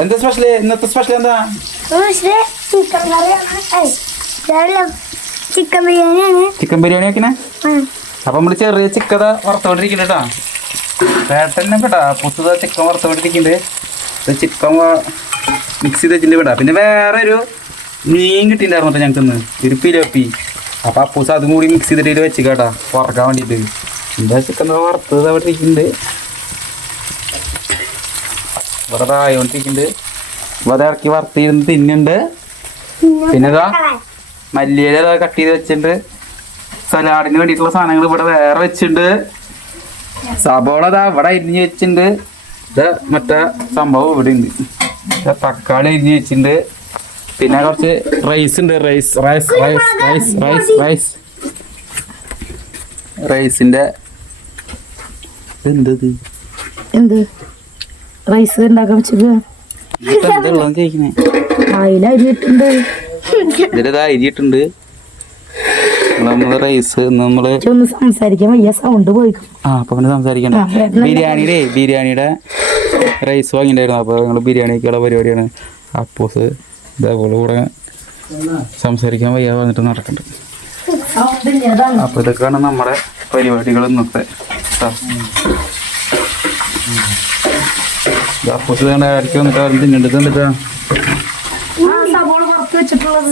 എന്താ സ്പെഷ്യൽ? ഇന്നത്തെ സ്പെഷ്യൽ എന്താ? ചിക്കൻ ബിരിയാണിയാണ്. ചിക്കൻ ബിരിയാണി വെക്കണേ. അപ്പൊ നമ്മള് ചെറിയ ചിക്കത വറുത്തോണ്ടിരിക്കണ്ട പേട്ടന്നെ കേട്ടാ. പുത്തത ചിക്കൻ വറുത്തോണ്ടിരിക്കുന്നുണ്ട്. ചിക്കൻ മിക്സ് ചെയ്ത് വെച്ചിട്ട് വിടാം. പിന്നെ വേറെ ഒരു മീൻ കിട്ടിയിട്ടുണ്ടായിരുന്നു ഞങ്ങൾക്ക് ഇന്ന്, ഒരു പിലോപ്പി. അപ്പൊ അപ്പൂസ് അതും കൂടി മിക്സ് ചെയ്തിട്ട് വെച്ച് കേട്ടാ വറക്കാൻ വേണ്ടിട്ട്. എന്താ ചിക്കൻ വറുത്തത് അവിടെ ഇരിക്കുന്നുണ്ട്, ഇവിടെ ആയോണ്ടിരിക്കുന്നുണ്ട്. അപ്പൊ അത് ഇറക്കി വറുത്തിരുന്ന് തിന്നുണ്ട്. പിന്നെ ഇതാ മല്ലിയില കട്ട് ചെയ്ത് വെച്ചിട്ടുണ്ട്. സലാഡിന് വേണ്ടിയിട്ടുള്ള സാധനങ്ങൾ ഇവിടെ വേറെ വെച്ചിട്ടുണ്ട്. സബോള ഇതാ ഇവിടെ അരിഞ്ഞ് വെച്ചിട്ടുണ്ട്. ഇത് മറ്റേ സംഭവം ഇവിടെ ഉണ്ട്. തക്കാളി അരിഞ്ഞ് വെച്ചിട്ടുണ്ട്. പിന്നെ കുറച്ച് റൈസ് ഉണ്ട്. റൈസിന്റെ എന്ത് റൈസ് ഉണ്ടാക്കാൻ വെച്ചത് ചോദിക്കുന്നേ. അതിലരിയിട്ടുണ്ട്, അരിയിട്ടുണ്ട്. നമ്മള് റൈസ് നമ്മള് സംസാരിക്കാൻ വയ്യ, സൗണ്ട് പോയിക്കും. അപ്പൊ പിന്നെ സംസാരിക്കണ്ട. ബിരിയാണിയുടെ റൈസ് വാങ്ങിണ്ടായിരുന്നു. അപ്പൊ ഞങ്ങള് ബിരിയാണി ഒക്കെയുള്ള പരിപാടിയാണ്. അപ്പോസ് ഇതേപോലെ കൂടെ സംസാരിക്കാൻ വയ്യ വന്നിട്ട് നടക്കുന്നുണ്ട്. അപ്പൊ ഇതൊക്കെയാണ് നമ്മുടെ പരിപാടികൾ ഇന്നത്തെ. അപ്പോസ് ഇടയ്ക്ക് വന്നിട്ട് തിന്നിട്ട് കണ്ടിട്ടാ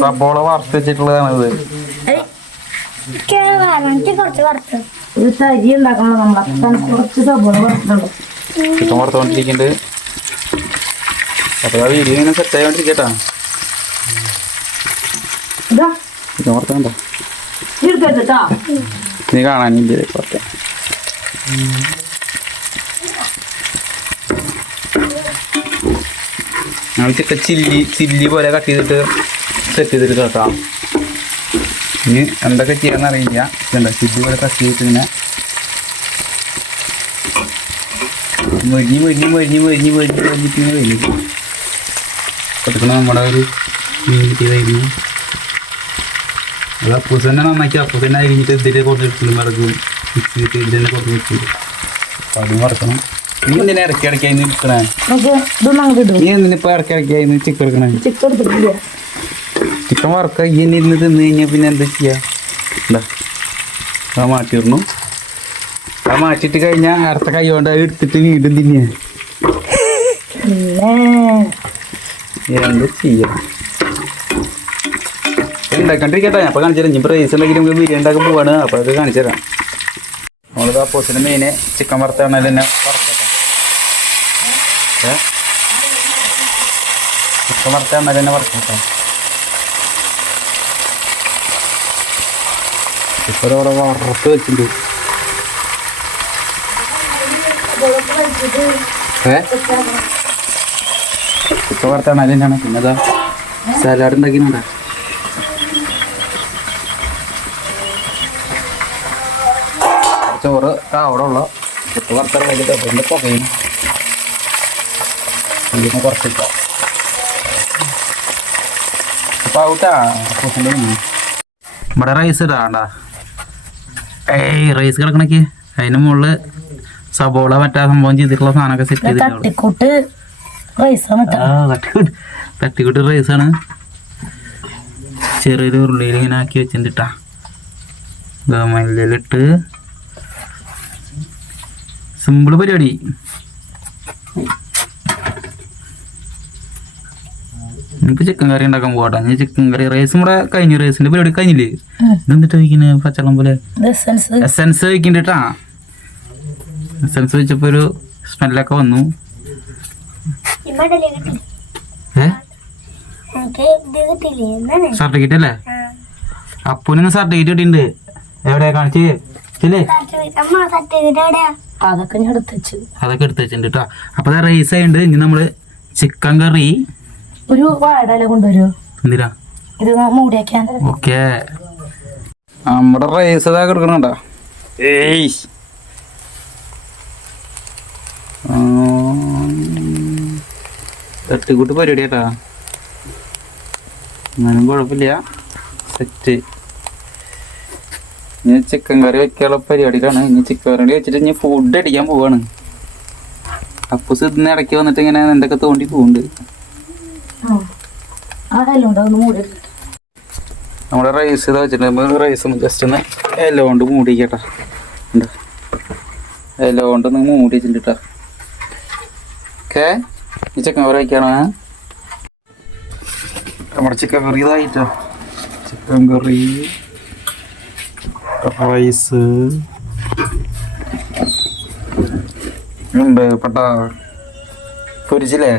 സബോള വറുത്ത് വെച്ചിട്ടുള്ളതാണ് ഇത്. ചിക്കൻ വറുത്തോണ്ടിരിക്കുന്നുണ്ട്. അപ്പൊ ആ വീഡിയോ ഇങ്ങനെ സെറ്റ് ആയോണ്ടിരിക്കട്ടാ. ചിക്കൻ വറുത്തോണ്ടോ നീ കാണാനില്ലേ? പുറത്തെ ഞങ്ങൾ ചിക്കൻ ചില്ലി പോലെ കട്ട് ചെയ്തിട്ട് സെറ്റ് ചെയ്തിട്ട് കേട്ടാം. ഇനി എന്തൊക്കെ ചെയ്യാന്ന് അറിയില്ല. ഇതുണ്ടോ ചില്ലി പോലെ കട്ട് ചെയ്തിട്ട് ഇങ്ങനെ മൊരിഞ്ഞിട്ട് വരും. കൊടുക്കണം നമ്മുടെ ഒരു മീൻ കിട്ടിയതായിരുന്നു. അത് അപ്പൂസ് തന്നെ നന്നാക്കി അപ്പൂസ് തന്നെ അരിഞ്ഞിട്ട് ഇതിൻ്റെ കുറച്ച് എടുക്കുന്നു. മറക്കും മിക്സിയിട്ട് ഇതിൻ്റെ കുറച്ച് വെച്ചിട്ട് അപ്പം അത് മറക്കണം. നീ എന്തിനാ ഇടയ്ക്കിടയ്ക്കായി നിൽക്കണേ? നീ എന്തിനിപ്പോൾ ഇടയ്ക്കിടയ്ക്കായി ചിക്കൻ എടുക്കണേ? ചിക്കൻ വറുക്ക ഇനി ഇരുന്ന് തിന്ന് കഴിഞ്ഞാൽ പിന്നെ എന്താ ചെയ്യുക? എന്താ അത് മാറ്റിയിടണം. അത് മാറ്റിയിട്ട് കഴിഞ്ഞാൽ അടുത്ത കൈ കൊണ്ട് അത് എടുത്തിട്ട് വീണ്ടും തിന്നെ. എന്താ ചെയ്യാ? ഉണ്ടാക്കണ്ടിരിക്കട്ടെ. ഞാൻ അപ്പോൾ കാണിച്ചു തരാം. ഇപ്പം റൈസ് ഉണ്ടെങ്കിലും ബിരിയാണി ഉണ്ടാക്കാൻ പോവാണ്. അപ്പോൾ അത് കാണിച്ചു തരാം. നമ്മളിത് അപ്പോസിൻ്റെ മെയിന് ചിക്കൻ വറുത്താണെങ്കിൽ തന്നെ ചിക്കൻ വറുത്താണെങ്കിൽ തന്നെ വറുക്കട്ടെ. ഇപ്പോൾ അവിടെ വറുത്ത് വെച്ചിട്ടുണ്ട്. ചിക്കൻ വറുത്താണെങ്കിൽ തന്നെയാണ്. പിന്നെ അതാ സലാഡ് ഉണ്ടാക്കിയിട്ടുണ്ടോ? ചോറ് അവിടെ ഉള്ള ചിക്കൻ വറുത്താൽ കഴിഞ്ഞിട്ട് അതിൻ്റെ പുകയും ഇതിനെ കുറച്ചിട്ടോ അപ്പോൾ ഔട്ടാ. ഇവിടെ റൈസ് ഇടാണ്ട. റൈസ് കിടക്കണക്ക് അതിന് മുകളിൽ സബോള മറ്റാ സംഭവം ചെയ്തിട്ടുള്ള സാധനമൊക്കെ സെറ്റ് ചെയ്തിട്ടുണ്ട്. തട്ടിക്കൂട്ട് റൈസാണ്. ചെറിയൊരു ഉള്ളിയിൽ ഇങ്ങനെ ആക്കി വെച്ചിട്ടാ മല്ലിയിലിട്ട് സിമ്പിൾ പരിപാടി. എനിക്ക് ചിക്കൻ കറി ഉണ്ടാക്കാൻ പോകട്ടെ. ഞാൻ ചിക്കൻ കറി റൈസും കൂടെ കഴിഞ്ഞു. റൈസിന്റെ പരിപാടി കഴിഞ്ഞില്ലേ? ഇതെന്നിട്ട് വയ്ക്കുന്നത് പച്ചവെള്ളം പോലെ എസൻസ് വയ്ക്കണ്ടിട്ടാ. എസൻസ് വെച്ചപ്പോ ഒരു സ്മെല്ലൊക്കെ വന്നു. സർട്ടിഫിക്കറ്റ് അല്ലേ? അപ്പൂന് സർട്ടിഫിക്കറ്റ് കിട്ടിയിട്ടുണ്ട്. എവിടെയാ കാണിച്ച്? അതൊക്കെ എടുത്ത് വെച്ചിട്ടുണ്ട് കേട്ടോ. അപ്പൊ റൈസ് ആയിട്ടുണ്ട്. ഇനി നമ്മള് ചിക്കൻ കറി ഒരു വാഴയില കൊണ്ടുവരുമോ? എന്തിനാ ഇത് മൂടിയാക്കാൻ? ഓക്കെ. നമ്മുടെ റൈസ് ഇതാ കിടക്കണുണ്ടോ? തട്ടിക്കൂട്ട് പരിപാടി കേട്ടാ. എന്നാലും കുഴപ്പമില്ല, സെറ്റ്. ഇനി ചിക്കൻ കറി വെക്കാനുള്ള പരിപാടിയിലാണ്. ഇനി ചിക്കൻ കറി വെച്ചിട്ട് ഇനി ഫുഡ് അടിക്കാൻ പോവാണ്. അപ്പൂസ് ഇതിന് ഇടയ്ക്ക് വന്നിട്ട് ഇങ്ങനെ എന്തൊക്കെ തോണ്ടി പോകുന്നുണ്ട്. ആ എല്ലാം ഉണ്ട് അതൊന്ന് മൂടി എടുക്കട്ടെ. നമ്മുടെ റൈസ് ഇതാ വെച്ചിട്ടുണ്ട്. റൈസ് ജസ്റ്റ് ഒന്ന് ഇല കൊണ്ട് മൂടിക്കട്ടെ. ഇല കൊണ്ട് ഒന്ന് മൂടി വെച്ചിട്ടാ. ഓക്കെ, ഈ ചിക്കൻ കറി വയ്ക്കാണ്. നമ്മുടെ ചിക്കൻ കറി ഇതായിട്ടോ. ചിക്കൻ കറി, റൈസ് ഉണ്ട്, പട്ട പൊരിച്ചില്ലേ,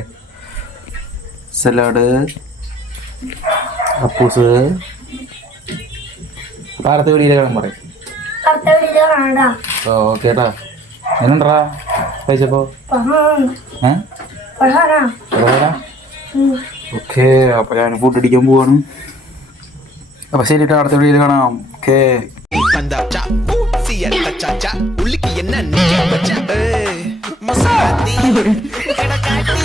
സലാഡ്, അപ്പൂസ്. താരത്തെ വീടിയിലെ കാണാൻ പറയും. ഓക്കേട്ടാ, എന്നുണ്ടാ കഴിച്ചപ്പോ? ഓക്കെ, അപ്പൊ ഞാൻ ഫുഡ് അടിക്കാൻ പോവാണ്. അപ്പൊ ശരിട്ടാ, അടുത്ത വീഡിയോയിൽ കാണാം. ഓക്കെ. உள்ளுக்கு என்ன நிஜம் மச்சான் மசாதி கடகாட்டி